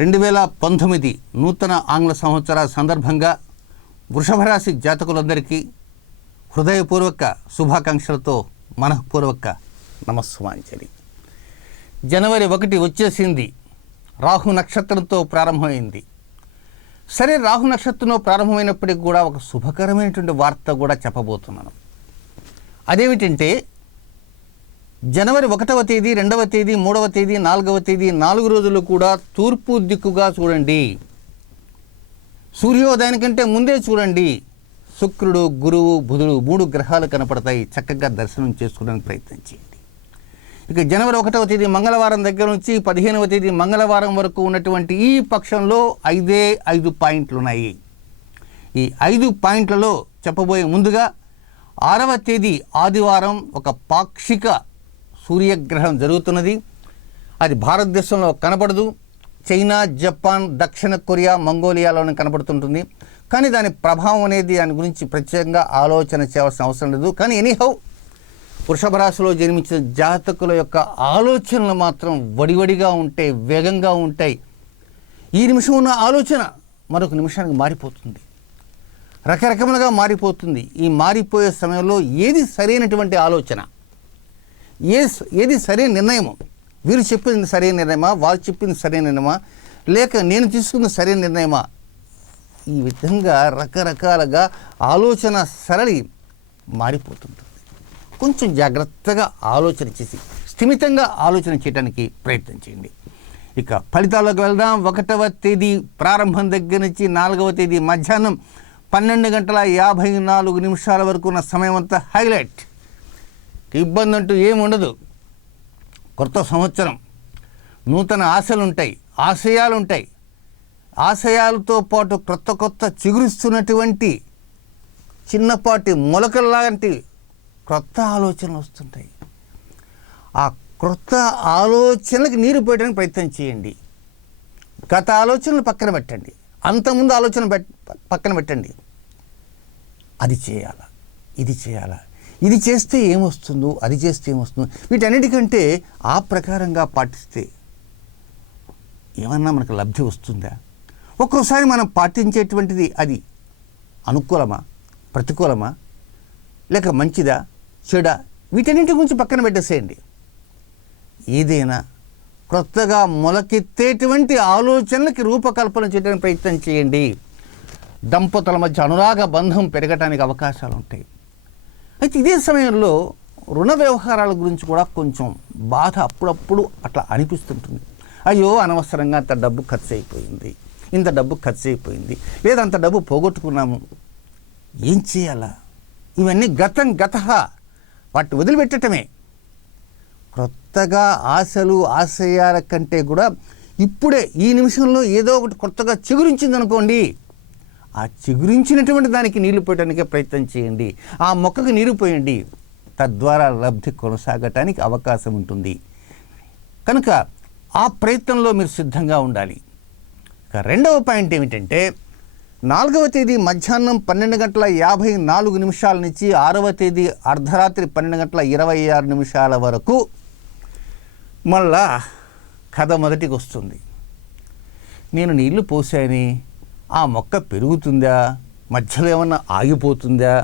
రెండు వేల పంతొమ్మిది నూతన ఆంగ్ల సంవత్సర సందర్భంగా వృషభరాశి జాతకులందరికీ హృదయపూర్వక శుభాకాంక్షలతో మనఃపూర్వక నమస్సుమాంజలి. జనవరి ఒకటి వచ్చేసింది. రాహు నక్షత్రంతో ప్రారంభమైంది. సరే రాహు నక్షత్రంలో ప్రారంభమైనప్పటికీ కూడా ఒక శుభకరమైనటువంటి వార్త కూడా చెప్పబోతున్నాను అదేమిటంటే జనవరి ఒకటవ తేదీ రెండవ తేదీ మూడవ తేదీ నాలుగవ తేదీ నాలుగు రోజులు కూడా తూర్పు దిక్కుగా చూడండి. సూర్యోదయానికంటే ముందే చూడండి. శుక్రుడు గురువు బుధుడు మూడు గ్రహాలు కనపడతాయి. చక్కగా దర్శనం చేసుకోవడానికి ప్రయత్నం చేయండి. ఇక జనవరి ఒకటవ తేదీ మంగళవారం దగ్గర నుంచి పదిహేనవ తేదీ మంగళవారం వరకు ఉన్నటువంటి ఈ పక్షంలో ఐదే ఐదు పాయింట్లు ఉన్నాయి ఈ ఐదు పాయింట్లలో చెప్పబోయే ముందుగా ఆరవ తేదీ ఆదివారం ఒక పాక్షిక సూర్యగ్రహణం జరుగుతున్నది. అది భారతదేశంలో కనపడదు చైనా జపాన్ దక్షిణ కొరియా మంగోలియాలోనే కనపడుతుంటుంది కానీ దాని ప్రభావం అనేది దాని గురించి ప్రత్యేకంగా ఆలోచన చేయవలసిన అవసరం లేదు. కానీ ఎనీహౌ వృషభ రాశిలో జన్మించిన జాతకుల యొక్క ఆలోచనలు మాత్రం వడివడిగా ఉంటాయి వేగంగా ఉంటాయి. ఈ నిమిషం ఉన్న ఆలోచన మరొక నిమిషానికి మారిపోతుంది. రకరకములుగా మారిపోతుంది. ఈ మారిపోయే సమయంలో ఏది సరైనటువంటి ఆలోచన? ఏ ఏది సరైన నిర్ణయము. వీరు చెప్పింది సరైన నిర్ణయమా? వారు చెప్పింది సరైన నిర్ణయమా? లేక నేను తీసుకున్న సరైన నిర్ణయమా? ఈ విధంగా రకరకాలుగా ఆలోచన సరళి మారిపోతుంటుంది. కొంచెం జాగ్రత్తగా ఆలోచన చేసి స్థిమితంగా ఆలోచన చేయడానికి ప్రయత్నం చేయండి. ఇక ఫలితాలకు వెళ్దాం. ఒకటవ తేదీ ప్రారంభం దగ్గర నుంచి నాలుగవ తేదీ మధ్యాహ్నం పన్నెండు గంటల యాభై నాలుగు నిమిషాల వరకు ఉన్న సమయం అంతా హైలైట్. ఇబ్బంది అంటూ ఏముండదు. కొత్త సంవత్సరం. నూతన ఆశలు ఉంటాయి ఆశయాలు ఉంటాయి ఆశయాలతో పాటు క్రొత్త కొత్త చిగురిస్తున్నటువంటి చిన్నపాటి మొలకల్లాంటి క్రొత్త ఆలోచనలు వస్తుంటాయి. ఆ క్రొత్త ఆలోచనలకు నీరు పోయడానికి ప్రయత్నం చేయండి. గత ఆలోచనలు పక్కన పెట్టండి. అంతకుముందు ఆలోచన పక్కన పెట్టండి. అది చేయాలా? ఇది చేయాలా? ఇది చేస్తే ఏమొస్తుందో అది చేస్తే ఏమొస్తుందో వీటన్నిటికంటే ఆ ప్రకారంగా పాటిస్తే ఏమన్నా మనకు లబ్ధి వస్తుందా? ఒక్కోసారి మనం పాటించేటువంటిది అది అనుకూలమా? ప్రతికూలమా? లేక మంచిదా? చెడా? వీటన్నింటి గురించి పక్కన పెట్టేసేయండి. ఏదైనా క్రొత్తగా మొలకెత్తేటువంటి ఆలోచనలకి రూపకల్పన చేయడానికి ప్రయత్నం చేయండి. దంపతుల మధ్య అనురాగ బంధం పెరగటానికి అవకాశాలు ఉంటాయి అయితే ఇదే సమయంలో రుణ వ్యవహారాల గురించి కూడా కొంచెం బాధ అప్పుడప్పుడు అట్లా అనిపిస్తుంటుంది. అయ్యో అనవసరంగా అంత డబ్బు ఖర్చు అయిపోయింది ఇంత డబ్బు ఖర్చు అయిపోయింది లేదా అంత డబ్బు పోగొట్టుకున్నాము. ఏం చేయాలా? ఇవన్నీ గతం గత వాటిని వదిలిపెట్టటమే. క్రొత్తగా ఆశలు ఆశయాల కంటే కూడా ఇప్పుడే ఈ నిమిషంలో ఏదో ఒకటి కొత్తగా చిగురించింది అనుకోండి ఆ చిగురించినటువంటి దానికి నీళ్ళు పోయడానికే ప్రయత్నం చేయండి. ఆ మొక్కకు నీరు పోయండి. తద్వారా లబ్ధి కొనసాగటానికి అవకాశం ఉంటుంది. కనుక ఆ ప్రయత్నంలో మీరు సిద్ధంగా ఉండాలి. ఇక రెండవ పాయింట్ ఏమిటంటే నాలుగవ తేదీ మధ్యాహ్నం పన్నెండు గంటల యాభై నాలుగు నిమిషాల నుంచి ఆరవ తేదీ అర్ధరాత్రి పన్నెండు గంటల ఇరవై ఆరు నిమిషాల వరకు మళ్ళా కథ మొదటికి వస్తుంది. నేను నీళ్ళు పోసాని ఆ మొక్క పెరుగుతుందా? మధ్యలో ఏమన్నా ఆగిపోతుందా?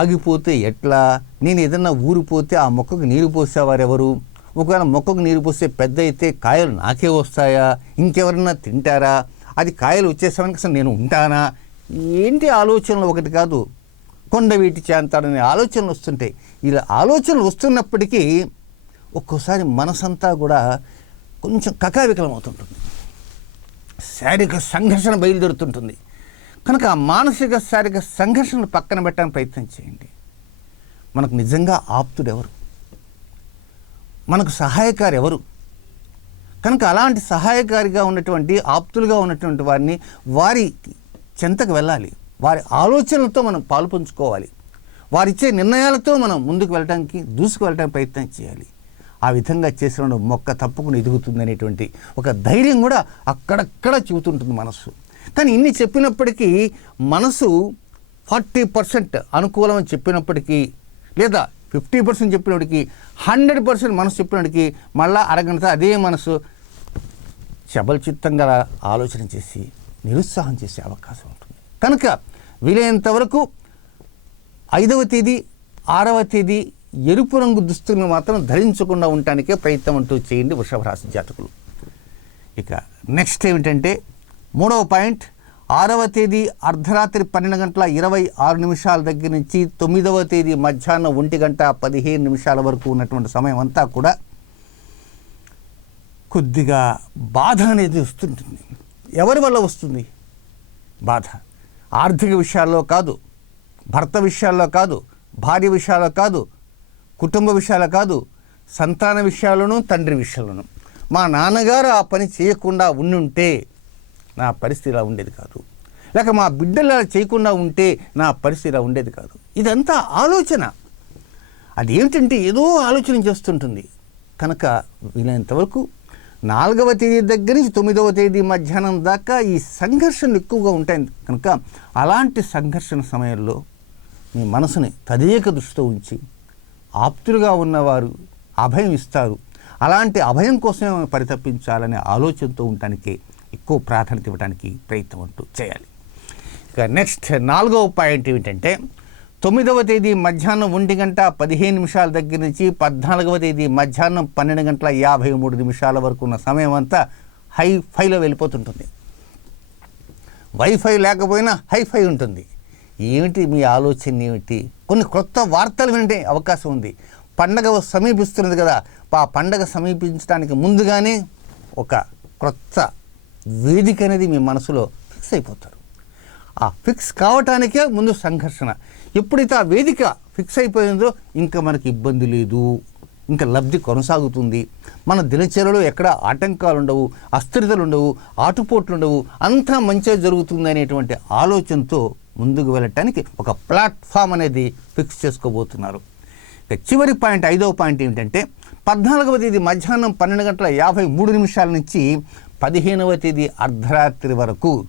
ఆగిపోతే ఎట్లా? నేను ఏదన్నా ఊరిపోతే ఆ మొక్కకు నీరు పోసేవారెవరు? ఒకవేళ మొక్కకు నీరు పోస్తే పెద్ద అయితే కాయలు నాకే వస్తాయా? ఇంకెవరన్నా తింటారా? అది కాయలు వచ్చే సమయానికి అసలు నేను ఉంటానా? ఏంటి ఆలోచనలు ఒకటి కాదు. కొండ వీటి చేంతాడనే ఆలోచనలు వస్తుంటాయి. ఇలా ఆలోచనలు వస్తున్నప్పటికీ ఒక్కోసారి మనసంతా కూడా కొంచెం కకావికలం అవుతుంటుంది శారీరక సంఘర్షణ బయలుదేరుతుంటుంది. కనుక ఆ మానసిక శారీరక సంఘర్షణను పక్కన పెట్టడానికి ప్రయత్నం చేయండి. మనకు నిజంగా ఆప్తుడు ఎవరు? మనకు సహాయకారి ఎవరు? కనుక అలాంటి సహాయకారిగా ఉన్నటువంటి ఆప్తులుగా ఉన్నటువంటి వారిని వారి చెంతకు వెళ్ళాలి. వారి ఆలోచనలతో మనం పాలు పంచుకోవాలి. వారిచ్చే నిర్ణయాలతో మనం ముందుకు వెళ్ళడానికి దూసుకు వెళ్ళడానికి ప్రయత్నం చేయాలి. ఆ విధంగా చేసిన మొక్క తప్పుకుని ఎదుగుతుంది అనేటువంటి ఒక ధైర్యం కూడా అక్కడక్కడ చెబుతుంటుంది మనస్సు. కానీ ఇన్ని చెప్పినప్పటికీ మనసు ఫార్టీ పర్సెంట్ అనుకూలం అని చెప్పినప్పటికీ లేదా ఫిఫ్టీ పర్సెంట్ చెప్పినప్పటికీ హండ్రెడ్ పర్సెంట్ మనసు చెప్పినప్పటికీ మళ్ళా అరగంట అదే మనసు చబలచిత్తంగా ఆలోచన చేసి నిరుత్సాహం చేసే అవకాశం ఉంటుంది. కనుక వీలైనంత వరకు ఐదవ తేదీ ఆరవ తేదీ ఎరుపు రంగు దుస్తులను మాత్రం ధరించకుండా ఉండటానికే ప్రయత్నం అంటూ చేయండి వృషభ రాశి జాతకులు. ఇక నెక్స్ట్ ఏమిటంటే మూడవ పాయింట్ ఆరవ తేదీ అర్ధరాత్రి పన్నెండు గంటల ఇరవై ఆరు నిమిషాల దగ్గర నుంచి తొమ్మిదవ తేదీ మధ్యాహ్నం ఒంటి గంట పదిహేను నిమిషాల వరకు ఉన్నటువంటి సమయం అంతా కూడా కొద్దిగా బాధ అనేది వస్తుంటుంది. ఎవరి వల్ల వస్తుంది? బాధ. ఆర్థిక విషయాల్లో కాదు భర్త విషయాల్లో కాదు భార్య విషయాల్లో కాదు కుటుంబ విషయాలు కాదు సంతాన విషయాలను తండ్రి విషయాలను. మా నాన్నగారు ఆ పని చేయకుండా ఉండుంటే నా పరిస్థితి ఇలా ఉండేది కాదు. లేక మా బిడ్డలు అలా చేయకుండా ఉంటే నా పరిస్థితి ఇలా ఉండేది కాదు. ఇదంతా ఆలోచన. అది ఏమిటంటే ఏదో ఆలోచన చేస్తుంటుంది. కనుక వీలైనంతవరకు నాలుగవ తేదీ దగ్గర నుంచి తొమ్మిదవ తేదీ మధ్యాహ్నం దాకా ఈ సంఘర్షణలు ఎక్కువగా ఉంటాయి. కనుక అలాంటి సంఘర్షణ సమయంలో మీ మనసుని తదేక దృష్టితో ఉంచి ఆప్తులుగా ఉన్నవారు అభయం ఇస్తారు. అలాంటి అభయం కోసమే పరితప్పించాలనే పరితపించాలనే ఆలోచనతో ఉండటానికి ఎక్కువ ప్రాధాన్యత ఇవ్వడానికి ప్రయత్నం అంటూ చేయాలి. ఇక నెక్స్ట్ నాలుగవ పాయింట్ ఏమిటంటే తొమ్మిదవ తేదీ మధ్యాహ్నం ఒంటి గంట పదిహేను నిమిషాల దగ్గర నుంచి పద్నాలుగవ తేదీ మధ్యాహ్నం పన్నెండు గంటల యాభై మూడు నిమిషాల వరకు ఉన్న సమయం అంతా హై ఫైలో వెళ్ళిపోతుంటుంది. వైఫై లేకపోయినా హైఫై ఉంటుంది. ఏమిటి మీ ఆలోచన ఏమిటి? కొన్ని కొత్త వార్తలు వినే అవకాశం ఉంది. పండగ సమీపిస్తున్నది కదా ఆ పండగ సమీపించడానికి ముందుగానే ఒక క్రొత్త వేదిక అనేది మీ మనసులో ఫిక్స్ అయిపోతారు. ఆ ఫిక్స్ కావటానికే ముందు సంఘర్షణ. ఎప్పుడైతే ఆ వేదిక ఫిక్స్ అయిపోయిందో ఇంకా మనకి ఇబ్బంది లేదు. ఇంకా లబ్ధి కొనసాగుతుంది. మన దినచర్యలో ఎక్కడ ఆటంకాలు ఉండవు అస్థిరతలు ఉండవు ఆటుపోట్లు ఉండవు అంతా మంచిగా జరుగుతుంది అనేటువంటి ఆలోచనతో ముందుకు వెళ్ళటానికి ఒక ప్లాట్ఫామ్ అనేది ఫిక్స్ చేసుకోబోతున్నారు. ఇక చివరి పాయింట్ ఐదవ పాయింట్ ఏమిటంటే పద్నాలుగవ తేదీ మధ్యాహ్నం పన్నెండు గంటల యాభై మూడు నిమిషాల నుంచి పదిహేనవ తేదీ అర్ధరాత్రి వరకు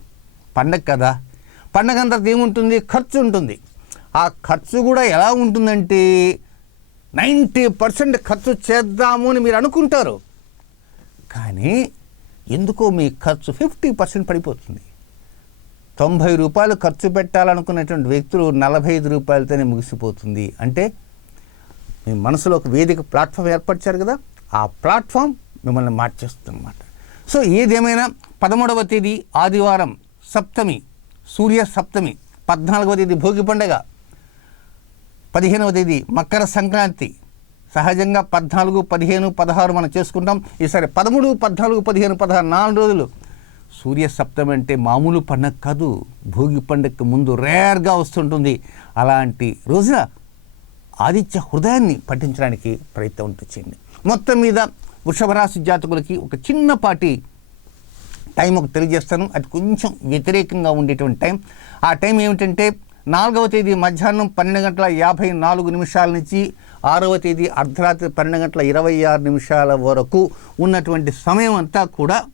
పండగ కదా. పండగ అంతా ఏముంటుంది? ఖర్చు ఉంటుంది. ఆ ఖర్చు కూడా ఎలా ఉంటుందంటే నైంటీ పర్సెంట్ ఖర్చు చేద్దాము అని మీరు అనుకుంటారు. కానీ ఎందుకో మీ ఖర్చు ఫిఫ్టీ పర్సెంట్ పడిపోతుంది. తొంభై రూపాయలు ఖర్చు పెట్టాలనుకున్నటువంటి వ్యక్తులు నలభై ఐదు రూపాయలతోనే ముగిసిపోతుంది. అంటే మీ మనసులో ఒక వేదిక ప్లాట్ఫామ్ ఏర్పరిచారు కదా ఆ ప్లాట్ఫామ్ మిమ్మల్ని మార్చేస్తుందన్నమాట. సో ఏదేమైనా పదమూడవ తేదీ ఆదివారం సప్తమి సూర్య సప్తమి పద్నాలుగవ తేదీ భోగి పండగ పదిహేనవ తేదీ మకర సంక్రాంతి. సహజంగా పద్నాలుగు పదిహేను పదహారు మనం చేసుకుంటాం. ఈసారి పదమూడు పద్నాలుగు పదిహేను పదహారు నాలుగు రోజులు సూర్యసప్తమి అంటే మామూలు పండగ కాదు. భోగి పండగకి ముందు రేర్గా వస్తుంటుంది. అలాంటి రోజున ఆదిత్య హృదయాన్ని పఠించడానికి ప్రయత్నం చేయండి మొత్తం మీద వృషభరాశి జాతకులకి ఒక చిన్నపాటి టైం ఒక తెలియజేస్తాను. అది కొంచెం వ్యతిరేకంగా ఉండేటువంటి టైం. ఆ టైం ఏమిటంటే నాలుగవ తేదీ మధ్యాహ్నం పన్నెండు గంటల యాభై నాలుగు నిమిషాల నుంచి ఆరవ తేదీ అర్ధరాత్రి పన్నెండు గంటల ఇరవై ఆరు నిమిషాల వరకు ఉన్నటువంటి సమయం అంతా కూడా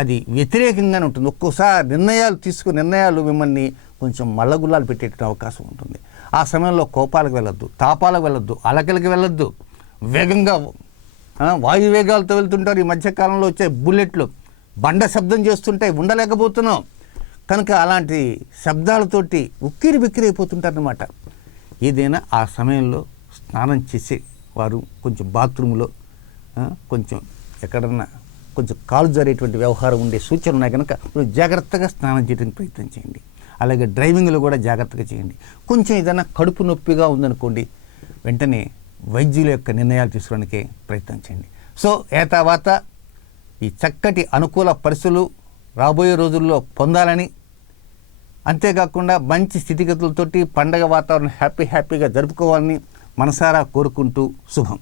అది వ్యతిరేకంగానే ఉంటుంది. ఒక్కోసారి నిర్ణయాలు తీసుకుని నిర్ణయాలు మిమ్మల్ని కొంచెం మల్లగుల్లాలు పెట్టేట అవకాశం ఉంటుంది. ఆ సమయంలో కోపాలకు వెళ్ళొద్దు తాపాలకు వెళ్ళొద్దు అలకలకి వెళ్ళొద్దు. వేగంగా వాయువేగాలతో వాయు వేగాలతో వెళ్తుంటారు. ఈ మధ్యకాలంలో వచ్చే బుల్లెట్లు బండ శబ్దం చేస్తుంటాయి ఉండలేకపోతున్నాం. కనుక అలాంటి శబ్దాలతోటి ఉక్కిరి బిక్కిరి అయిపోతుంటారనమాట ఏదైనా ఆ సమయంలో స్నానం చేసే వారు కొంచెం బాత్రూంలో కొంచెం ఎక్కడన్నా కొంచెం కాలు జరిగేటువంటి వ్యవహారం ఉండే సూచనలు ఉన్నాయి కనుక మీరు జాగ్రత్తగా స్నానం చేయడానికి ప్రయత్నం చేయండి. అలాగే డ్రైవింగ్లో కూడా జాగ్రత్తగా చేయండి. కొంచెం ఏదైనా కడుపు నొప్పిగా ఉందనుకోండి వెంటనే వైద్యుల యొక్క నిర్ణయాలు తీసుకోవడానికి ప్రయత్నం చేయండి. సో ఏ తర్వాత ఈ చక్కటి అనుకూల పరిస్థితులు రాబోయే రోజుల్లో పొందాలని అంతేకాకుండా మంచి స్థితిగతులతోటి పండగ వాతావరణం హ్యాపీ హ్యాపీగా జరుపుకోవాలని మనసారా కోరుకుంటూ శుభం.